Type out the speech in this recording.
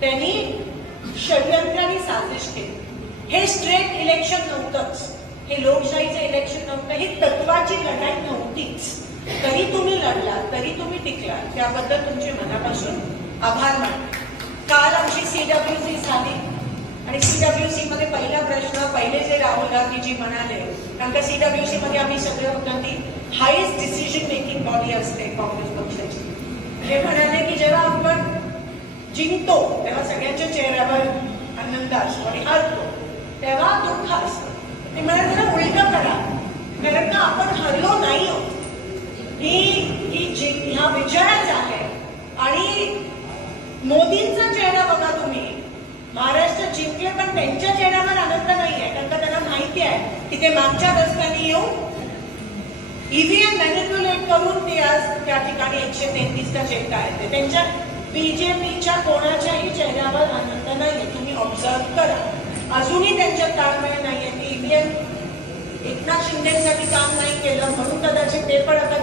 त्यांनी षडयंत्राने साजिश केली. हे स्ट्रेट इलेक्शन नव्हतंच, हे लोकशाहीचं इलेक्शन नव्हतं, ही तत्वाची लढाई नव्हतीच. तरी तुम्ही लढला, तरी तुम्ही टिकला, त्याबद्दल तुमचे मनापासून आभार मानते. काल आमची CWC झाली आणि CWC मध्ये पहिला प्रश्न, पहिले जे राहुल गांधीजी म्हणाले, कारण का CWC मध्ये आम्ही सगळे होतो ती हायेस्ट डिसिजन मेकिंग बॉडी असते काँग्रेस पक्षाची. हे म्हणाले की जेव्हा आपण जिंकतो तेव्हा सगळ्यांच्या चेहऱ्यावर आनंद असतो आणि हरतो तेव्हा दुःख असतं. ते म्हणाले जरा उलट करा, कारण का आपण हरलो नाही आहोत, ह्या विजयच आहे. आणि मोदींचा चेहरा बघा तुम्ही, महाराष्ट्र जिंकले पण त्यांच्या चेहऱ्यावर आनंद नाहीये, कारण का त्यांना माहिती आहे की ते मागच्या रस्त्याने येऊन EVM मॅनिप्युलेट करून ते आज त्या ठिकाणी 133चा चिठ्ठा आहे. त्यांच्या BJPच्या कोणाच्याही चेहऱ्यावर आनंद नाहीये. तुम्ही ऑब्झर्व करा, अजूनही त्यांच्यात ताळमेळ नाहीये. EVM एकनाथ शिंदेसाठी काम नाही केलं म्हणून कदाचित ते पण आता